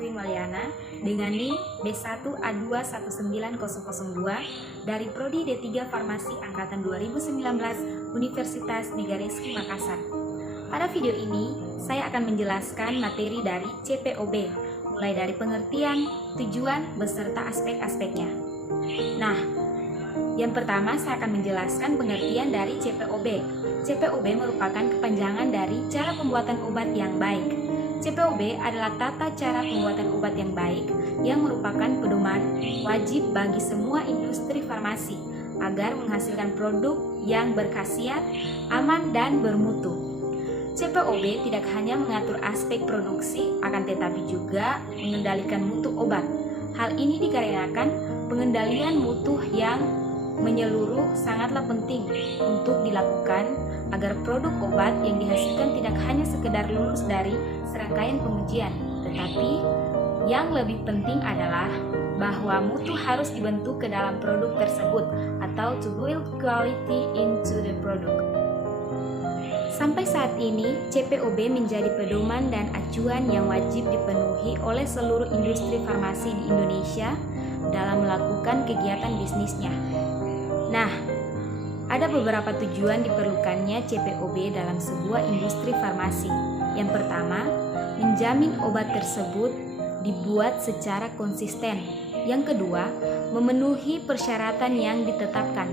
Afrin Waliana dengan NIM B1A219002 dari Prodi D3 Farmasi Angkatan 2019 Universitas Negaraski Makassar. Pada video ini, saya akan menjelaskan materi dari CPOB, mulai dari pengertian, tujuan, beserta aspek-aspeknya. Nah, yang pertama saya akan menjelaskan pengertian dari CPOB. CPOB merupakan kepanjangan dari cara pembuatan obat yang baik. CPOB adalah tata cara pembuatan obat yang baik yang merupakan pedoman wajib bagi semua industri farmasi agar menghasilkan produk yang berkhasiat, aman, dan bermutu. CPOB tidak hanya mengatur aspek produksi, akan tetapi juga mengendalikan mutu obat. Hal ini dikarenakan pengendalian mutu yang menyeluruh sangatlah penting untuk dilakukan agar produk obat yang dihasilkan tidak hanya sekedar lulus dari serangkaian pengujian, tetapi yang lebih penting adalah bahwa mutu harus dibentuk ke dalam produk tersebut atau to build quality into the product. Sampai saat ini, CPOB menjadi pedoman dan acuan yang wajib dipenuhi oleh seluruh industri farmasi di Indonesia dalam melakukan kegiatan bisnisnya. Nah, ada beberapa tujuan diperlukannya CPOB dalam sebuah industri farmasi. Yang pertama, menjamin obat tersebut dibuat secara konsisten. Yang kedua, memenuhi persyaratan yang ditetapkan.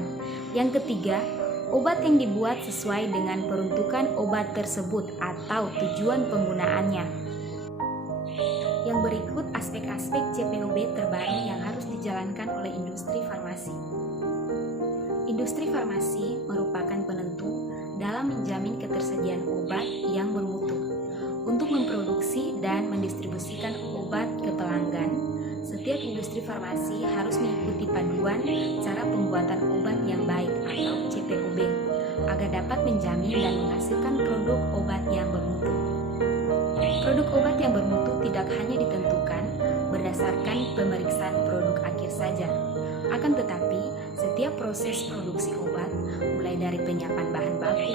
Yang ketiga, obat yang dibuat sesuai dengan peruntukan obat tersebut atau tujuan penggunaannya. Yang berikut aspek-aspek CPOB terbaru yang harus dijalankan oleh industri farmasi. Industri farmasi merupakan penentu dalam menjamin ketersediaan obat yang bermutu. Untuk memproduksi dan mendistribusikan obat ke pelanggan, setiap industri farmasi harus mengikuti panduan cara pembuatan obat yang baik atau CPOB agar dapat menjamin dan menghasilkan produk obat yang bermutu. Produk obat yang bermutu tidak hanya ditentukan berdasarkan pemeriksaan produk akhir saja, akan tetapi setiap proses produksi obat, mulai dari penyiapan bahan baku,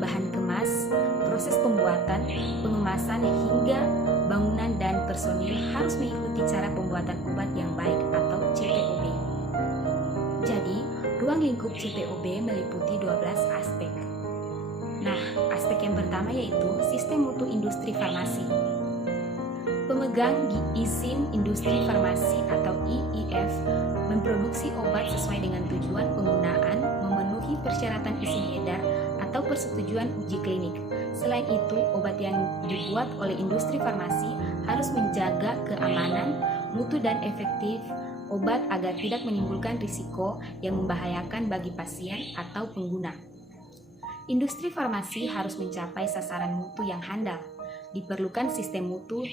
bahan kemas, proses pembuatan, pengemasan hingga bangunan dan personil harus mengikuti cara pembuatan obat yang baik atau CPOB. Jadi, ruang lingkup CPOB meliputi 12 aspek. Nah, aspek yang pertama yaitu sistem mutu industri farmasi. Pemegang izin industri farmasi atau IIF memproduksi obat sesuai dengan tujuan penggunaan, memenuhi persyaratan izin edar atau persetujuan uji klinik. Selain itu, obat yang dibuat oleh industri farmasi harus menjaga keamanan, mutu dan efektif obat agar tidak menimbulkan risiko yang membahayakan bagi pasien atau pengguna. Industri farmasi harus mencapai sasaran mutu yang handal. Diperlukan sistem mutu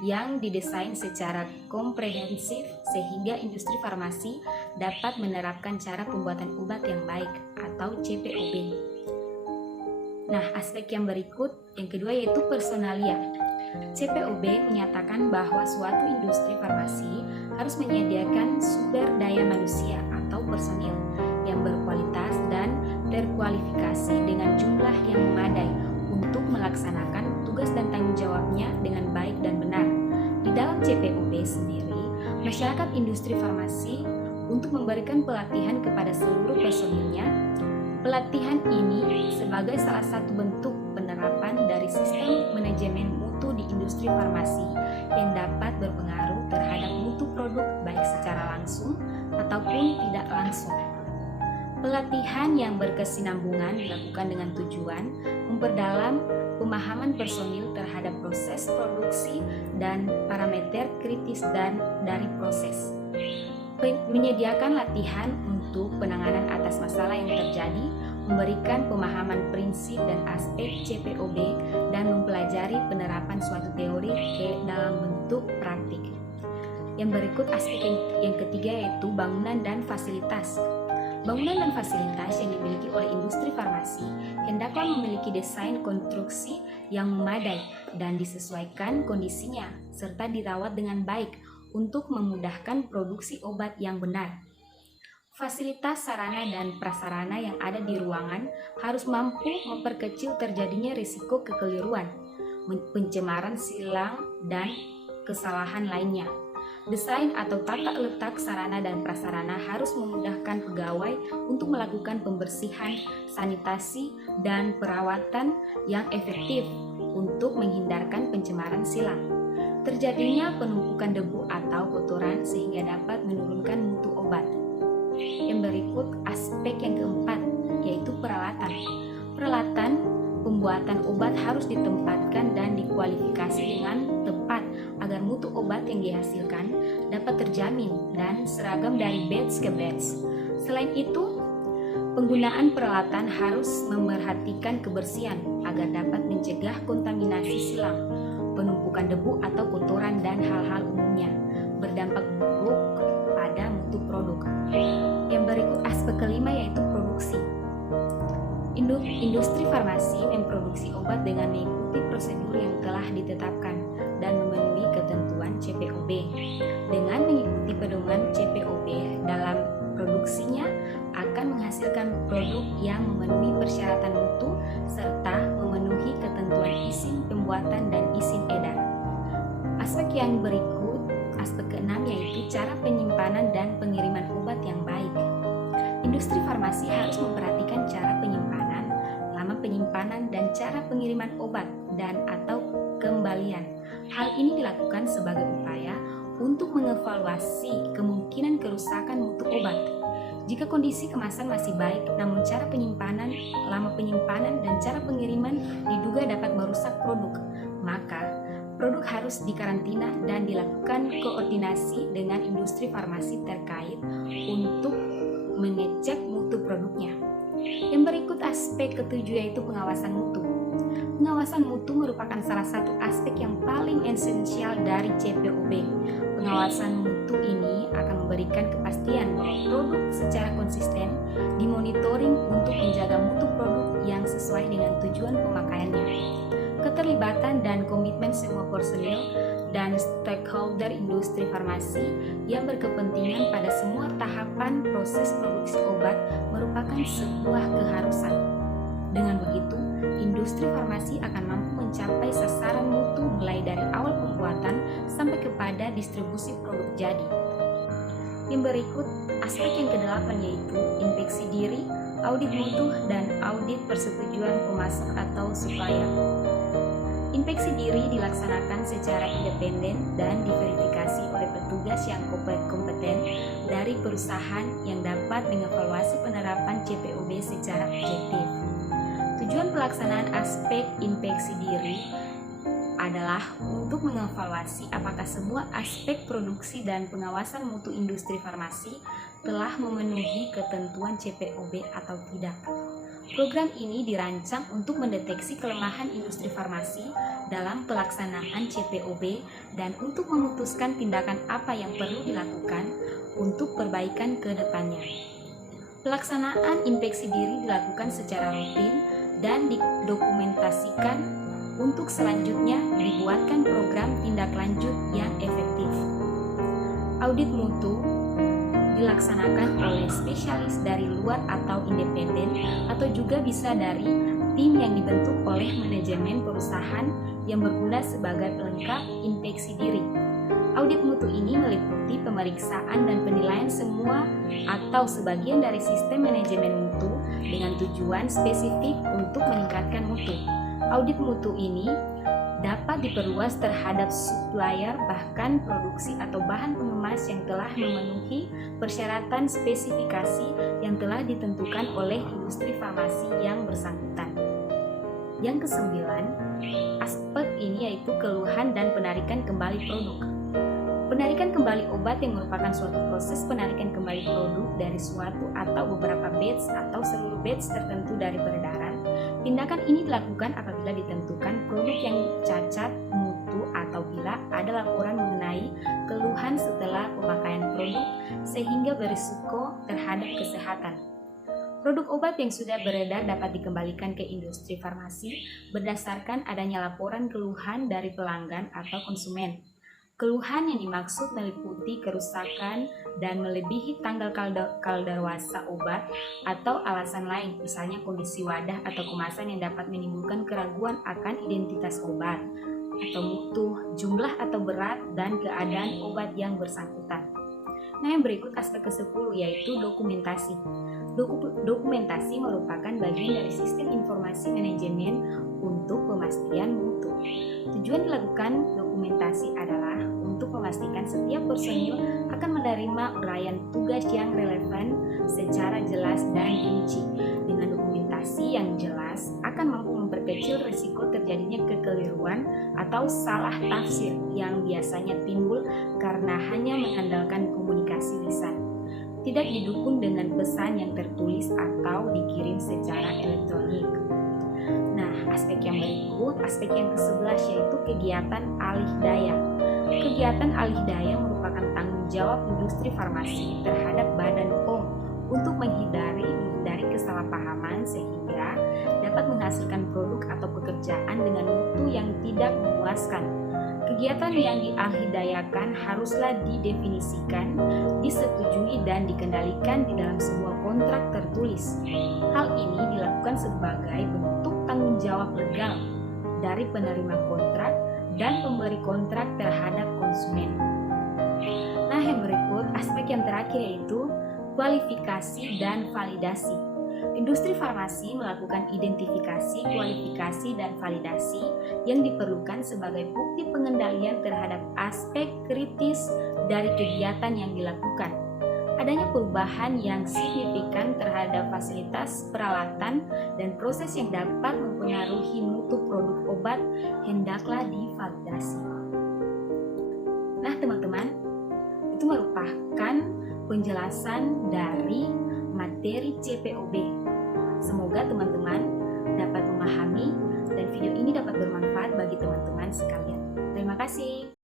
yang didesain secara komprehensif sehingga industri farmasi dapat menerapkan cara pembuatan obat yang baik atau CPOB. Nah, aspek yang berikut, yang kedua yaitu personalia. CPOB menyatakan bahwa suatu industri farmasi harus menyediakan sumber daya manusia atau personil yang berkualitas dan terkualifikasi dengan jumlah yang memadai untuk melaksanakan tugas dan tanggung jawabnya dengan baik dan benar. Di dalam CPOB sendiri, masyarakat industri farmasi untuk memberikan pelatihan kepada seluruh personilnya. Pelatihan ini sebagai salah satu bentuk penerapan dari sistem manajemen mutu di industri farmasi yang dapat berpengaruh terhadap mutu produk baik secara langsung ataupun tidak langsung. Pelatihan yang berkesinambungan dilakukan dengan tujuan memperdalam pemahaman personil terhadap proses produksi dan parameter kritis dan dari proses. Menyediakan latihan untuk penanganan atas masalah yang terjadi, memberikan pemahaman prinsip dan aspek CPOB, dan mempelajari penerapan suatu teori ke dalam bentuk praktik. Yang berikut aspek yang ketiga yaitu bangunan dan fasilitas. Bangunan dan fasilitas yang dimiliki oleh industri farmasi hendaklah memiliki desain konstruksi yang memadai dan disesuaikan kondisinya, serta dirawat dengan baik untuk memudahkan produksi obat yang benar. Fasilitas sarana dan prasarana yang ada di ruangan harus mampu memperkecil terjadinya risiko kekeliruan, pencemaran silang, dan kesalahan lainnya. Desain atau tata letak sarana dan prasarana harus memudahkan pegawai untuk melakukan pembersihan, sanitasi, dan perawatan yang efektif untuk menghindarkan pencemaran silang. Terjadinya penumpukan debu atau kotoran sehingga dapat menurunkan mutu obat. Yang berikut aspek yang keempat, yaitu peralatan. Peralatan pembuatan obat harus ditempatkan dan dikualifikasi dengan tepat agar mutu obat yang dihasilkan dapat terjamin dan seragam dari batch ke batch. Selain itu, penggunaan peralatan harus memerhatikan kebersihan agar dapat mencegah kontaminasi silang, penumpukan debu atau kotoran dan hal-hal umumnya berdampak buruk pada mutu produk. Yang berikut aspek kelima yaitu produksi. Industri farmasi memproduksi obat dengan mengikuti prosedur yang telah ditetapkan dan memenuhi ketentuan CPOB. Dengan mengikuti pedoman CPOB dalam produksinya akan menghasilkan produk yang memenuhi persyaratan mutu serta memenuhi ketentuan izin pembuatan dan izin edar. Aspek yang berikut, aspek keenam yaitu cara penyimpanan dan pengiriman obat yang baik. Industri farmasi harus memperhatikan cara penyimpanan, lama penyimpanan, dan cara pengiriman obat dan atau kembalian. Hal ini dilakukan sebagai upaya untuk mengevaluasi kemungkinan kerusakan mutu obat. Jika kondisi kemasan masih baik, namun cara penyimpanan, lama penyimpanan, dan cara pengiriman diduga dapat merusak produk, maka produk harus dikarantina dan dilakukan koordinasi dengan industri farmasi terkait untuk mengecek mutu produknya. Yang berikut aspek ketujuh yaitu pengawasan mutu. Pengawasan mutu merupakan salah satu aspek yang paling esensial dari CPOB. Pengawasan mutu ini akan memberikan kepastian bahwa produk secara konsisten dimonitoring untuk menjaga mutu produk yang sesuai dengan tujuan pemakaiannya. Keterlibatan dan komitmen semua personil dan stakeholder industri farmasi yang berkepentingan pada semua tahapan proses produksi obat merupakan sebuah keharusan. Dengan begitu, industri farmasi akan mampu mencapai sasaran mutu mulai dari awal pembuatan sampai kepada distribusi produk jadi. Yang berikut, aspek yang kedelapan yaitu inspeksi diri, audit mutu, dan audit persetujuan pemasok atau supplier. Inspeksi diri dilaksanakan secara independen dan diverifikasi oleh petugas yang kompeten dari perusahaan yang dapat mengevaluasi penerapan CPOB secara objektif. Tujuan pelaksanaan aspek inspeksi diri adalah untuk mengevaluasi apakah semua aspek produksi dan pengawasan mutu industri farmasi telah memenuhi ketentuan CPOB atau tidak. Program ini dirancang untuk mendeteksi kelemahan industri farmasi dalam pelaksanaan CPOB dan untuk memutuskan tindakan apa yang perlu dilakukan untuk perbaikan ke depannya. Pelaksanaan inspeksi diri dilakukan secara rutin dan didokumentasikan untuk selanjutnya dibuatkan program tindak lanjut yang efektif. Audit mutu dilaksanakan oleh spesialis dari luar atau independen atau juga bisa dari tim yang dibentuk oleh manajemen perusahaan yang berguna sebagai pelengkap inspeksi diri. Audit mutu ini meliputi pemeriksaan dan penilaian semua atau sebagian dari sistem manajemen mutu dengan tujuan spesifik untuk meningkatkan mutu. Audit mutu ini dapat diperluas terhadap supplier bahkan produksi atau bahan pengemas yang telah memenuhi persyaratan spesifikasi yang telah ditentukan oleh industri farmasi yang bersangkutan. Yang kesembilan, aspek ini yaitu keluhan dan penarikan kembali produk. Penarikan kembali obat yang merupakan suatu proses penarikan kembali produk dari suatu atau beberapa batch atau seluruh batch tertentu dari peredaran. Tindakan ini dilakukan apabila ditentukan produk yang cacat mutu atau bila ada laporan mengenai keluhan setelah pemakaian produk sehingga berisiko terhadap kesehatan. Produk obat yang sudah beredar dapat dikembalikan ke industri farmasi berdasarkan adanya laporan keluhan dari pelanggan atau konsumen. Keluhan yang dimaksud meliputi kerusakan dan melebihi tanggal kadaluarsa obat atau alasan lain, misalnya kondisi wadah atau kemasan yang dapat menimbulkan keraguan akan identitas obat. atau mutu, jumlah atau berat, dan keadaan obat yang bersangkutan. Nah, yang berikut aspek ke-10 yaitu dokumentasi. Dokumentasi merupakan bagian dari sistem informasi manajemen untuk pemastian mutu. Tujuan dilakukan dokumentasi adalah untuk memastikan setiap personil akan menerima uraian tugas yang relevan secara jelas dan rinci. Dengan dokumentasi yang jelas akan mampu memperkecil risiko terjadinya kekeliruan atau salah tafsir yang biasanya timbul karena hanya mengandalkan komunikasi lisan, tidak didukung dengan pesan yang tertulis atau dikirim secara elektronik. Nah, aspek yang berikut, aspek yang ke-11 yaitu kegiatan alih daya. Kegiatan alih daya merupakan tanggung jawab industri farmasi terhadap Badan POM untuk menghindari kesalahpahaman sehingga dapat menghasilkan produk atau pekerjaan dengan mutu yang tidak memuaskan. Kegiatan yang dialihdayakan haruslah didefinisikan, disetujui, dan dikendalikan di dalam sebuah kontrak tertulis. Hal ini dilakukan sebagai bentuk tanggung jawab legal dari penerima kontrak dan pemberi kontrak terhadap konsumen. Nah, yang berikut, aspek yang terakhir yaitu kualifikasi dan validasi. Industri farmasi melakukan identifikasi, kualifikasi, dan validasi yang diperlukan sebagai bukti pengendalian terhadap aspek kritis dari kegiatan yang dilakukan. Adanya perubahan yang signifikan terhadap fasilitas, peralatan, dan proses yang dapat mempengaruhi mutu produk obat hendaklah divalidasi. Nah, teman-teman, itu merupakan penjelasan dari materi CPOB. Semoga teman-teman dapat memahami dan video ini dapat bermanfaat bagi teman-teman sekalian. Terima kasih.